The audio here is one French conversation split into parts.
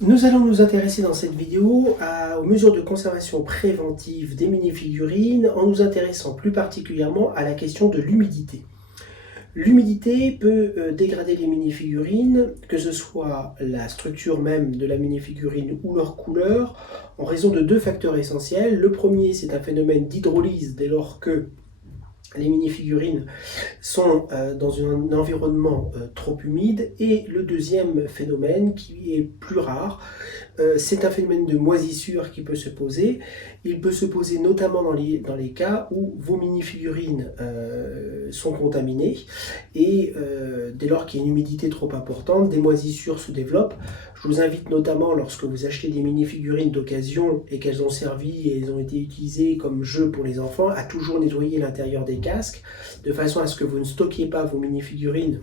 Nous allons nous intéresser dans cette vidéo aux mesures de conservation préventive des mini-figurines en nous intéressant plus particulièrement à la question de l'humidité. L'humidité peut dégrader les mini-figurines, que ce soit la structure même de la mini-figurine ou leur couleur, en raison de deux facteurs essentiels. Le premier, c'est un phénomène d'hydrolyse dès lors que les mini-figurines sont dans un environnement trop humide. Et le deuxième phénomène, qui est plus rare, c'est un phénomène de moisissure qui peut se poser. Il peut se poser notamment dans les cas où vos mini-figurines sont contaminées et dès lors qu'il y a une humidité trop importante, des moisissures se développent. Je vous invite notamment, lorsque vous achetez des mini-figurines d'occasion et qu'elles ont servi et elles ont été utilisées comme jeu pour les enfants, à toujours nettoyer l'intérieur des casques, de façon à ce que vous ne stockiez pas vos mini-figurines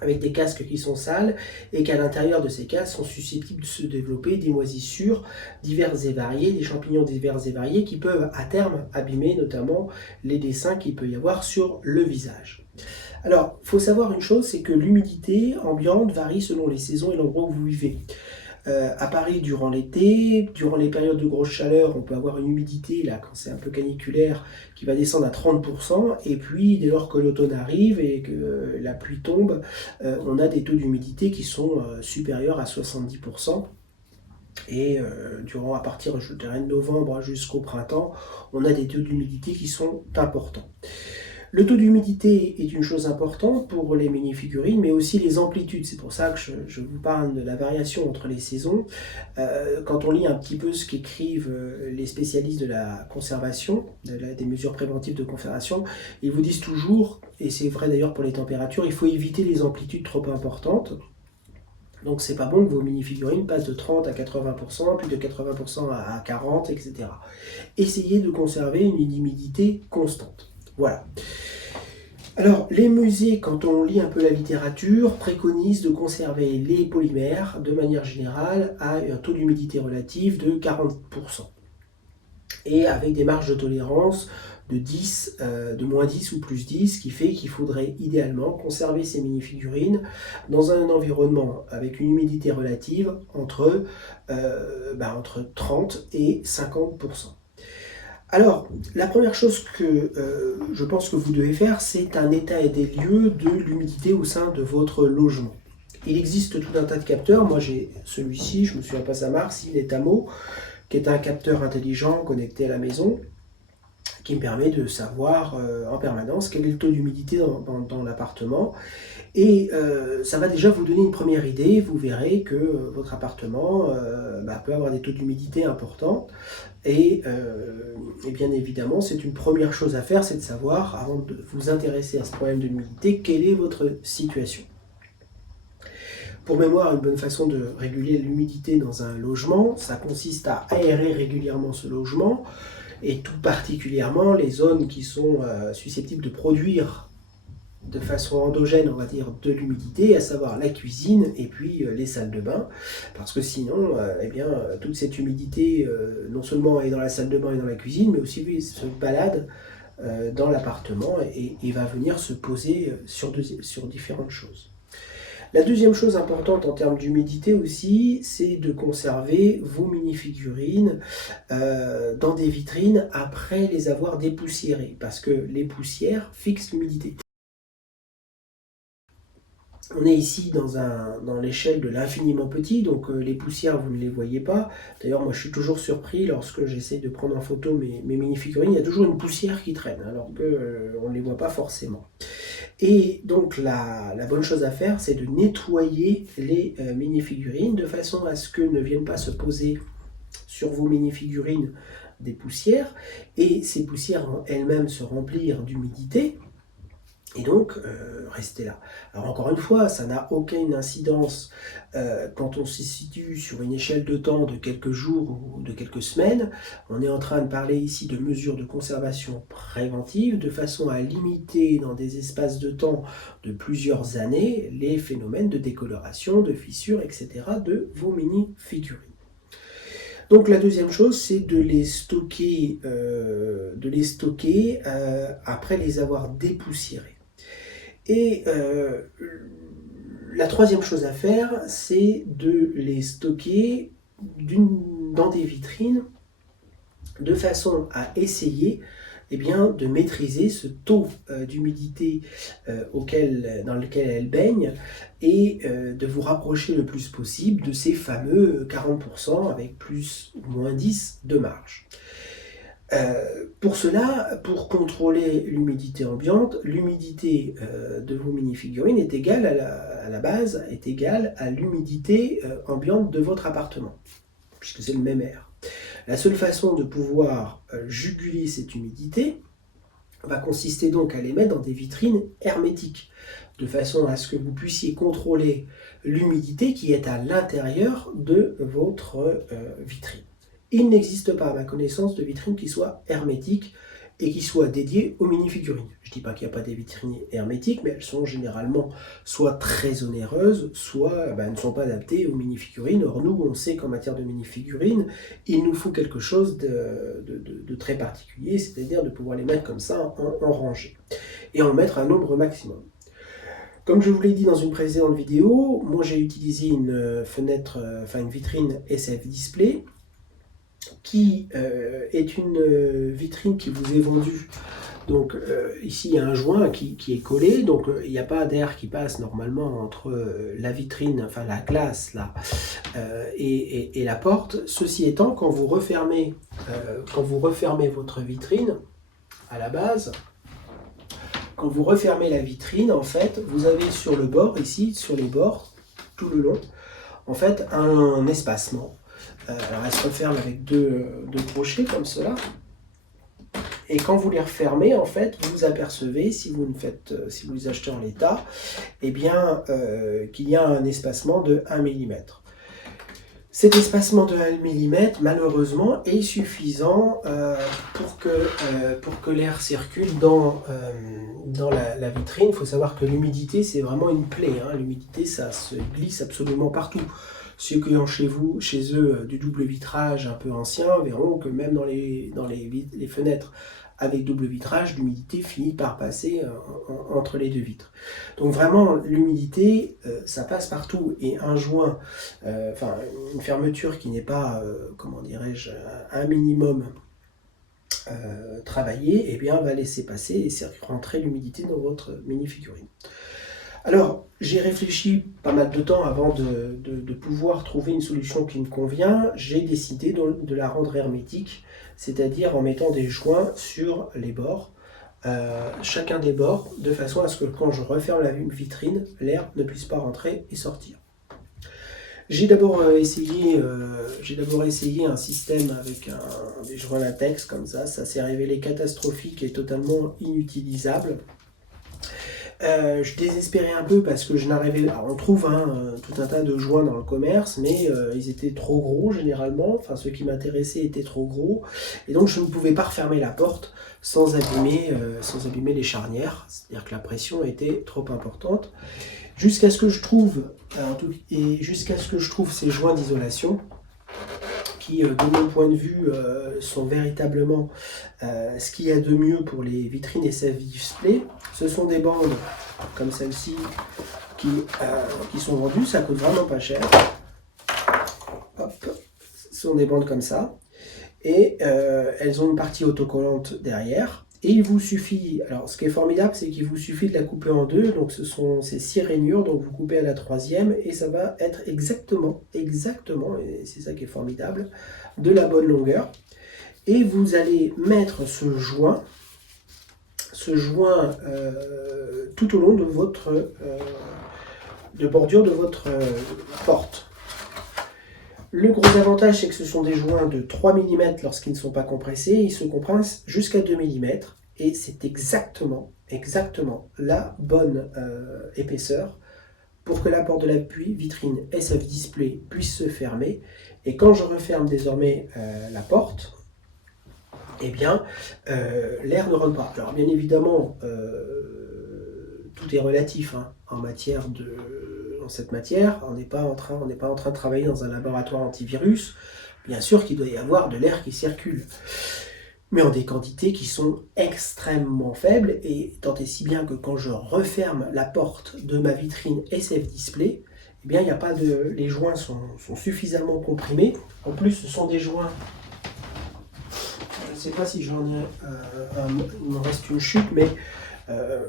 avec des casques qui sont sales et qu'à l'intérieur de ces casques sont susceptibles de se développer des moisissures diverses et variées, des champignons divers et variés qui peuvent à terme abîmer notamment les dessins qu'il peut y avoir sur le visage. Alors, il faut savoir une chose, c'est que l'humidité ambiante varie selon les saisons et l'endroit où vous vivez. À Paris, durant l'été, durant les périodes de grosse chaleur, on peut avoir une humidité, là, quand c'est un peu caniculaire, qui va descendre à 30%. Et puis, dès lors que l'automne arrive et que la pluie tombe, on a des taux d'humidité qui sont supérieurs à 70%. Et à partir de novembre jusqu'au printemps, on a des taux d'humidité qui sont importants. Le taux d'humidité est une chose importante pour les mini-figurines, mais aussi les amplitudes. C'est pour ça que je vous parle de la variation entre les saisons. Quand on lit un petit peu ce qu'écrivent les spécialistes de la conservation, des mesures préventives de conservation, ils vous disent toujours, et c'est vrai d'ailleurs pour les températures, il faut éviter les amplitudes trop importantes. Donc c'est pas bon que vos mini-figurines passent de 30 à 80%, puis de 80% à 40%, etc. Essayez de conserver une humidité constante. Voilà. Alors, les musées, quand on lit un peu la littérature, préconisent de conserver les polymères, de manière générale, à un taux d'humidité relative de 40%. Et avec des marges de tolérance de moins 10 ou plus 10, ce qui fait qu'il faudrait idéalement conserver ces mini-figurines dans un environnement avec une humidité relative entre 30 et 50%. Alors, la première chose que je pense que vous devez faire, c'est un état des lieux de l'humidité au sein de votre logement. Il existe tout un tas de capteurs. Moi, j'ai celui-ci, je me souviens pas sa marque, Sinetamo, qui est un capteur intelligent connecté à la maison, qui me permet de savoir en permanence quel est le taux d'humidité dans l'appartement. Et ça va déjà vous donner une première idée. Vous verrez que votre appartement peut avoir des taux d'humidité importants. Et bien évidemment, c'est une première chose à faire, c'est de savoir, avant de vous intéresser à ce problème de l'humidité, quelle est votre situation. Pour mémoire, une bonne façon de réguler l'humidité dans un logement, ça consiste à aérer régulièrement ce logement, et tout particulièrement les zones qui sont susceptibles de produire de façon endogène, on va dire, de l'humidité, à savoir la cuisine et puis les salles de bain, parce que sinon, toute cette humidité, non seulement est dans la salle de bain et dans la cuisine, mais aussi se balade dans l'appartement et va venir se poser sur différentes choses. La deuxième chose importante en termes d'humidité aussi, c'est de conserver vos mini-figurines dans des vitrines après les avoir dépoussiérées, parce que les poussières fixent l'humidité. On est ici dans l'échelle de l'infiniment petit, donc les poussières, vous ne les voyez pas. D'ailleurs, moi, je suis toujours surpris lorsque j'essaie de prendre en photo mes mini-figurines. Il y a toujours une poussière qui traîne, alors qu'on ne les voit pas forcément. Et donc, la bonne chose à faire, c'est de nettoyer les mini-figurines de façon à ce que ne viennent pas se poser sur vos mini-figurines des poussières. Et ces poussières vont elles-mêmes se remplir d'humidité. Et donc, rester là. Alors encore une fois, ça n'a aucune incidence quand on se situe sur une échelle de temps de quelques jours ou de quelques semaines. On est en train de parler ici de mesures de conservation préventive, de façon à limiter dans des espaces de temps de plusieurs années les phénomènes de décoloration, de fissures, etc. de vos mini-figurines. Donc la deuxième chose, c'est de les stocker, après les avoir dépoussiérés. Et La troisième chose à faire, c'est de les stocker dans des vitrines de façon à essayer de maîtriser ce taux d'humidité dans lequel elles baignent et de vous rapprocher le plus possible de ces fameux 40% avec plus ou moins 10 de marge. Pour cela, pour contrôler l'humidité ambiante, l'humidité de vos minifigurines est égale à la base, est égale à l'humidité ambiante de votre appartement, puisque c'est le même air. La seule façon de pouvoir juguler cette humidité va consister donc à les mettre dans des vitrines hermétiques, de façon à ce que vous puissiez contrôler l'humidité qui est à l'intérieur de votre vitrine. Il n'existe pas, à ma connaissance, de vitrine qui soit hermétique et qui soit dédiée aux minifigurines. Je ne dis pas qu'il n'y a pas des vitrines hermétiques, mais elles sont généralement soit très onéreuses, soit ne sont pas adaptées aux minifigurines. Or nous, on sait qu'en matière de minifigurines, il nous faut quelque chose de très particulier, c'est-à-dire de pouvoir les mettre comme ça en rangée, et en mettre un nombre maximum. Comme je vous l'ai dit dans une précédente vidéo, moi j'ai utilisé une vitrine SF Display, qui est une vitrine qui vous est vendue. Donc ici il y a un joint qui est collé, donc il n'y a pas d'air qui passe normalement entre la vitrine, enfin la glace là, et la porte. Ceci étant, quand vous refermez votre vitrine à la base, quand vous refermez la vitrine, en fait, vous avez sur le bord, ici, sur les bords, tout le long, en fait, un espacement. Alors elle se referme avec deux crochets comme cela. Et quand vous les refermez, en fait, vous apercevez, si vous les achetez en l'état, qu'il y a un espacement de 1 mm. Cet espacement de 1 mm, malheureusement, est suffisant pour que l'air circule dans la vitrine. Il faut savoir que l'humidité, c'est vraiment une plaie. L'humidité, ça se glisse absolument partout. Ceux qui ont chez eux du double vitrage un peu ancien verront que même dans les fenêtres avec double vitrage, l'humidité finit par passer entre les deux vitres. Donc vraiment, l'humidité, ça passe partout. Et un joint, une fermeture qui n'est pas, un minimum travaillée, va laisser passer et rentrer l'humidité dans votre mini-figurine. Alors, j'ai réfléchi pas mal de temps avant de pouvoir trouver une solution qui me convient. J'ai décidé de la rendre hermétique, c'est-à-dire en mettant des joints sur les bords, chacun des bords, de façon à ce que quand je referme la vitrine, l'air ne puisse pas rentrer et sortir. J'ai d'abord essayé un système avec des joints latex comme ça s'est révélé catastrophique et totalement inutilisable. Je désespérais un peu parce que je n'arrivais... Alors on trouve tout un tas de joints dans le commerce, mais ils étaient trop gros généralement, enfin ceux qui m'intéressaient étaient trop gros, et donc je ne pouvais pas refermer la porte sans abîmer les charnières, c'est-à-dire que la pression était trop importante, jusqu'à ce que je trouve ces joints d'isolation qui, de mon point de vue, sont véritablement ce qu'il y a de mieux pour les vitrines SF Display. Ce sont des bandes comme celle-ci qui sont vendues, ça coûte vraiment pas cher. Hop. Ce sont des bandes comme ça, et elles ont une partie autocollante derrière. Et il vous suffit, alors ce qui est formidable, c'est qu'il vous suffit de la couper en deux, donc c'est 6 rainures, donc vous coupez à la 3e, et ça va être exactement, et c'est ça qui est formidable, de la bonne longueur. Et vous allez mettre ce joint tout au long de bordure de votre porte. Le gros avantage, c'est que ce sont des joints de 3 mm lorsqu'ils ne sont pas compressés. Ils se compressent jusqu'à 2 mm. Et c'est exactement la bonne épaisseur pour que la porte de la vitrine SF Display puisse se fermer. Et quand je referme désormais la porte, l'air ne rentre pas. Alors bien évidemment, tout est relatif en cette matière. On n'est pas en train de travailler dans un laboratoire antivirus. Bien sûr qu'il doit y avoir de l'air qui circule. mais en des quantités qui sont extrêmement faibles, et tant et si bien que quand je referme la porte de ma vitrine SF Display, eh bien, il n'y a pas de... les joints sont suffisamment comprimés. En plus, ce sont des joints... Je ne sais pas si j'en ai... il me reste une chute, mais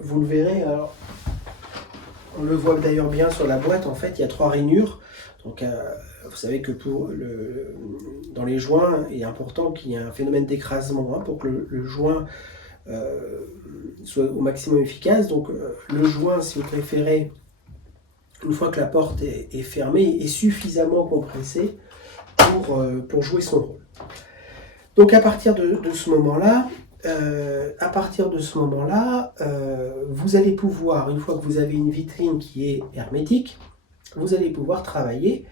vous le verrez. Alors, on le voit d'ailleurs bien sur la boîte. En fait, il y a 3 rainures. Donc, vous savez que dans les joints, il est important qu'il y ait un phénomène d'écrasement pour que le joint soit au maximum efficace. Donc, le joint, si vous préférez, une fois que la porte est fermée, est suffisamment compressé pour jouer son rôle. Donc, à partir de ce moment-là, vous allez pouvoir, une fois que vous avez une vitrine qui est hermétique, vous allez pouvoir travailler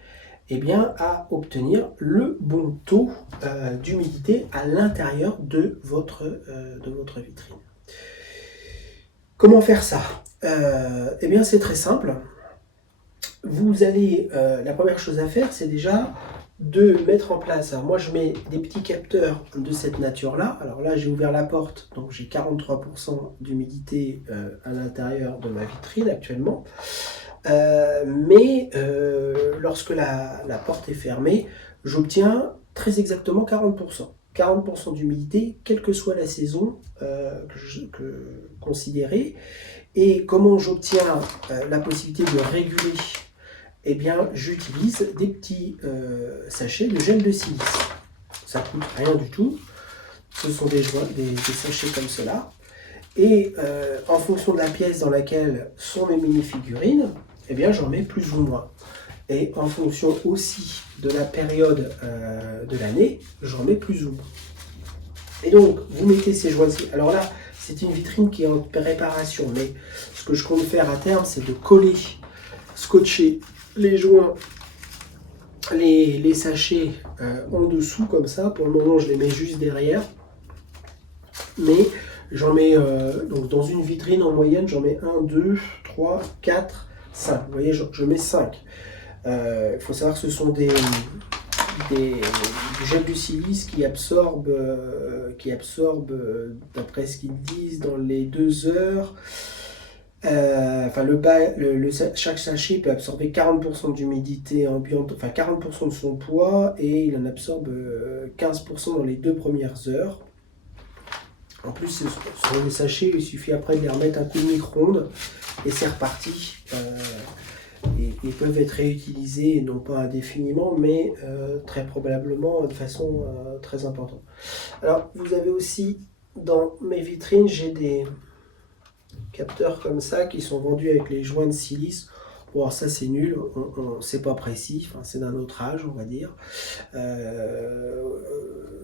à obtenir le bon taux d'humidité à l'intérieur de votre vitrine. Comment faire ça? C'est très simple. Vous allez, la première chose à faire, c'est déjà de mettre en place. Alors moi, je mets des petits capteurs de cette nature-là. Alors là, j'ai ouvert la porte, donc j'ai 43% d'humidité à l'intérieur de ma vitrine actuellement. Lorsque la porte est fermée, j'obtiens très exactement 40%. 40% d'humidité, quelle que soit la saison considérée. Et comment j'obtiens la possibilité de réguler? J'utilise des petits sachets de gel de silice. Ça coûte rien du tout. Ce sont des sachets comme cela. Et en fonction de la pièce dans laquelle sont mes mini-figurines, j'en mets plus ou moins. Et en fonction aussi de la période de l'année, j'en mets plus ou moins. Et donc, vous mettez ces joints-ci. Alors là, c'est une vitrine qui est en préparation, mais ce que je compte faire à terme, c'est de scotcher les joints, les sachets en dessous, comme ça. Pour le moment, je les mets juste derrière. Mais j'en mets, donc dans une vitrine en moyenne, j'en mets 1, 2, 3, 4, 5. Vous voyez, je mets 5. Il faut savoir que ce sont du gel de silice qui absorbe, d'après ce qu'ils disent, dans les 2 heures. Chaque sachet peut absorber 40% d'humidité ambiante, 40% de son poids, et il en absorbe 15% dans les 2 premières heures. En plus, sur les sachets, il suffit après de les remettre un coup de micro-ondes et c'est reparti. Ils peuvent être réutilisés, non pas indéfiniment, mais très probablement de façon très importante. Alors, vous avez aussi, dans mes vitrines, j'ai des capteurs comme ça qui sont vendus avec les joints de silice. Bon, ça c'est nul, c'est pas précis, c'est d'un autre âge, on va dire.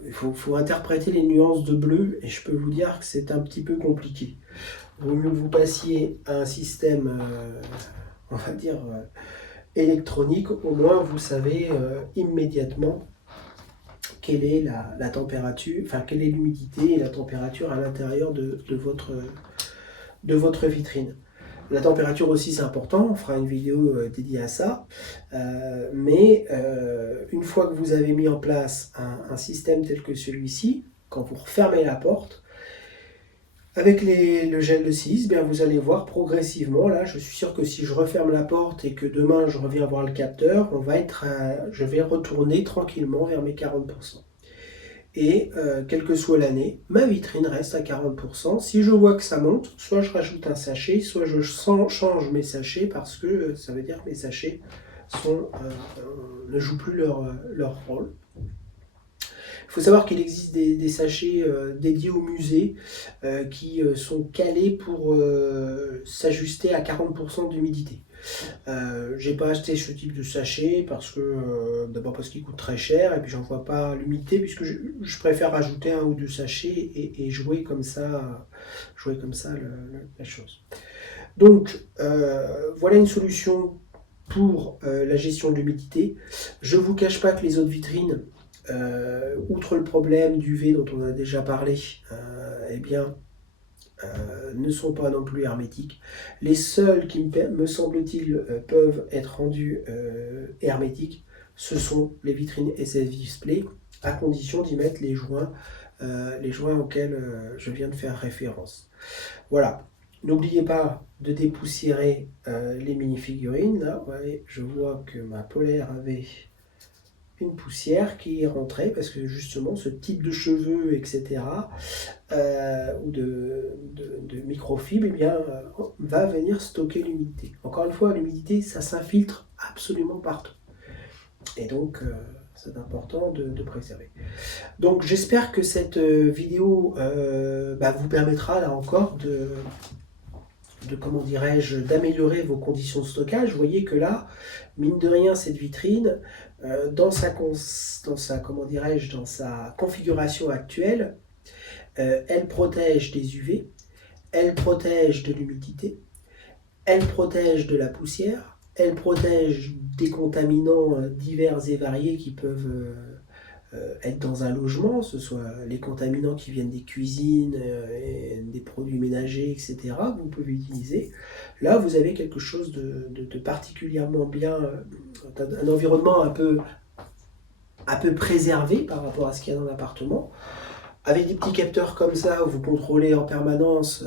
Il faut interpréter les nuances de bleu, et je peux vous dire que c'est un petit peu compliqué. Il vaut mieux que vous passiez à un système, on va dire, électronique. Au moins vous savez immédiatement quelle est la température, quelle est l'humidité et la température à l'intérieur de votre vitrine. La température aussi, c'est important, on fera une vidéo dédiée à ça. Une fois que vous avez mis en place un système tel que celui-ci, quand vous refermez la porte, avec le gel de silice, vous allez voir progressivement, là, je suis sûr que si je referme la porte et que demain je reviens voir le capteur, je vais retourner tranquillement vers mes 40%. Et quelle que soit l'année, ma vitrine reste à 40%. Si je vois que ça monte, soit je rajoute un sachet, soit je change mes sachets, parce que ça veut dire que mes sachets ne jouent plus leur rôle. Il faut savoir qu'il existe des sachets dédiés au musée qui sont calés pour s'ajuster à 40% d'humidité. J'ai pas acheté ce type de sachet parce que d'abord parce qu'il coûte très cher, et puis j'en vois pas l'humidité, puisque je préfère rajouter 1 ou 2 sachets et jouer comme ça la chose. Donc voilà une solution pour la gestion de l'humidité. Je vous cache pas que les autres vitrines, outre le problème d'UV dont on a déjà parlé, ne sont pas non plus hermétiques. Les seuls qui, me semble-t-il, peuvent être rendus hermétiques, ce sont les vitrines SF Display, à condition d'y mettre les joints les joints auxquels je viens de faire référence. Voilà. N'oubliez pas de dépoussiérer les mini-figurines. Là, ouais, je vois que ma polaire avait une poussière qui est rentrée parce que justement ce type de cheveux, etc., ou de microfibre, eh bien, va venir stocker l'humidité. Encore une fois, l'humidité, ça s'infiltre absolument partout. Et donc, c'est important de préserver. Donc, j'espère que cette vidéo vous permettra, là encore, comment dirais-je, d'améliorer vos conditions de stockage. Vous voyez que là, mine de rien, cette vitrine, dans sa configuration actuelle, elle protège des UV, elle protège de l'humidité, elle protège de la poussière, elle protège des contaminants divers et variés qui peuvent être dans un logement, ce soit les contaminants qui viennent des cuisines, des produits ménagers, etc., que vous pouvez utiliser. Là, vous avez quelque chose de particulièrement bien, un environnement un peu préservé par rapport à ce qu'il y a dans l'appartement. Avec des petits capteurs comme ça, où vous contrôlez en permanence,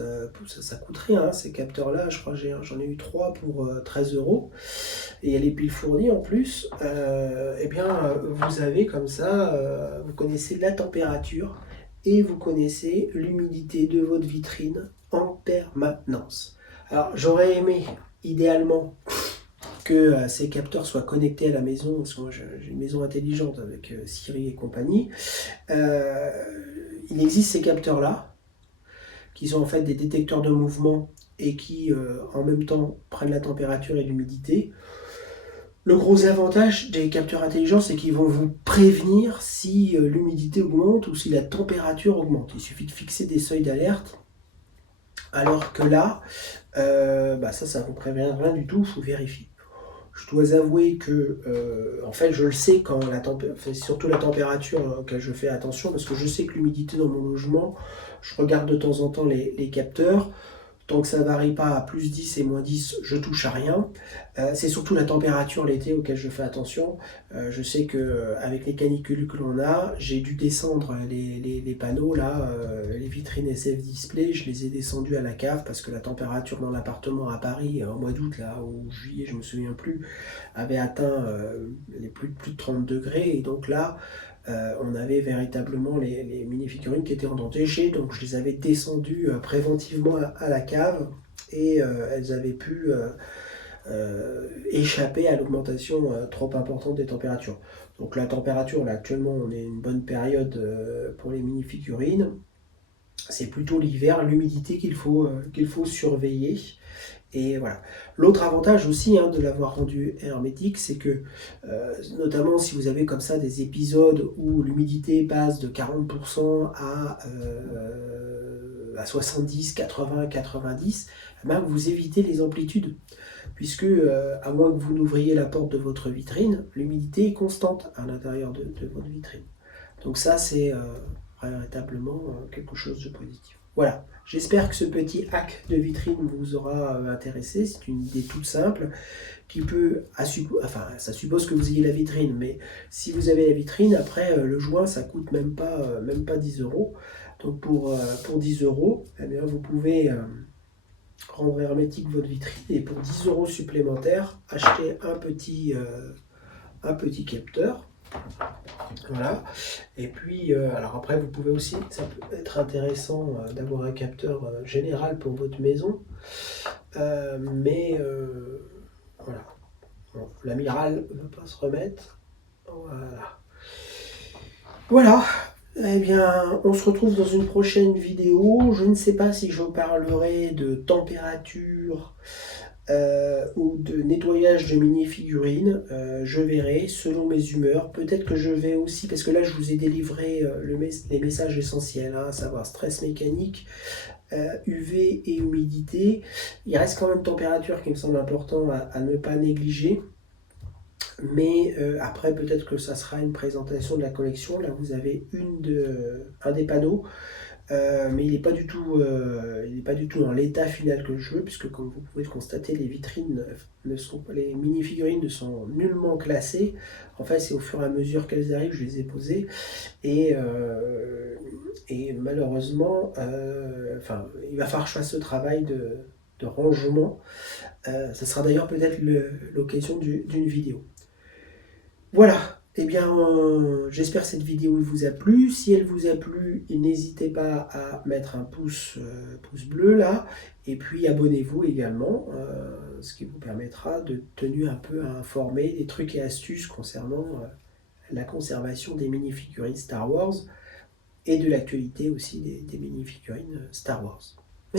ça coûte rien, hein, ces capteurs-là, je crois que j'en ai eu 3 pour 13 €, et il y a les piles fournies en plus, eh bien, vous avez comme ça, vous connaissez la température, et vous connaissez l'humidité de votre vitrine en permanence. Alors, j'aurais aimé, idéalement, que ces capteurs soient connectés à la maison, parce que moi j'ai une maison intelligente avec Siri et compagnie. Il existe ces capteurs-là, qui sont en fait des détecteurs de mouvement et qui en même temps prennent la température et l'humidité. Le gros avantage des capteurs intelligents, c'est qu'ils vont vous prévenir si l'humidité augmente ou si la température augmente. Il suffit de fixer des seuils d'alerte. Alors que là, ça ne vous prévient rien du tout, il faut vérifier. Je dois avouer que, en fait, je le sais quand surtout la température auquel je fais attention, parce que je sais que l'humidité dans mon logement, je regarde de temps en temps les capteurs. Tant que ça ne varie pas à plus 10 et moins 10, je touche à rien. C'est surtout la température l'été auquel je fais attention. Je sais qu'avec les canicules que l'on a, j'ai dû descendre les panneaux, là, les vitrines SF Display, je les ai descendus à la cave parce que la température dans l'appartement à Paris, en mois d'août, là, ou juillet, je ne me souviens plus, avait atteint les plus de 30 degrés. Et donc là, on avait véritablement les mini-figurines qui étaient endommagées, donc je les avais descendues préventivement à la cave, et elles avaient pu échapper à l'augmentation trop importante des températures. Donc la température, là actuellement on est une bonne période pour les mini-figurines. C'est plutôt l'hiver, l'humidité qu'il faut surveiller. Et voilà. L'autre avantage aussi de l'avoir rendu hermétique, c'est que, notamment si vous avez comme ça des épisodes où l'humidité passe de 40% à 70, 80, 90, vous évitez les amplitudes. Puisque, à moins que vous n'ouvriez la porte de votre vitrine, l'humidité est constante à l'intérieur de votre vitrine. Donc ça, c'est véritablement quelque chose de positif. Voilà, j'espère que ce petit hack de vitrine vous aura intéressé. C'est une idée toute simple qui peut, ça suppose que vous ayez la vitrine, mais si vous avez la vitrine, après le joint ça coûte même pas 10 €. Donc pour 10 €, eh bien, vous pouvez rendre hermétique votre vitrine, et pour 10 € supplémentaires, acheter un petit capteur. Voilà. Et puis, alors après, vous pouvez aussi, ça peut être intéressant d'avoir un capteur général pour votre maison. Voilà. Bon, l'amiral ne veut pas se remettre. Voilà. Voilà. Eh bien, on se retrouve dans une prochaine vidéo. Je ne sais pas si je parlerai de température ou de nettoyage de mini-figurines. Je verrai selon mes humeurs. Peut-être que je vais aussi, parce que là je vous ai délivré les messages essentiels, à savoir stress mécanique, UV et humidité. Il reste quand même température qui me semble important à ne pas négliger. Mais après, peut-être que ça sera une présentation de la collection. Là, vous avez un des panneaux mais il n'est pas du tout, dans l'état final que je veux, puisque comme vous pouvez le constater, les mini-figurines ne sont nullement classées. En fait, c'est au fur et à mesure qu'elles arrivent, je les ai posées, et malheureusement, il va falloir que je fasse ce travail de rangement. Ça sera d'ailleurs peut-être l'occasion d'une vidéo. Voilà, eh bien, j'espère que cette vidéo vous a plu. Si elle vous a plu, n'hésitez pas à mettre un pouce bleu là, et puis abonnez-vous également, ce qui vous permettra de tenir un peu informé des trucs et astuces concernant la conservation des mini-figurines Star Wars et de l'actualité aussi des mini-figurines Star Wars.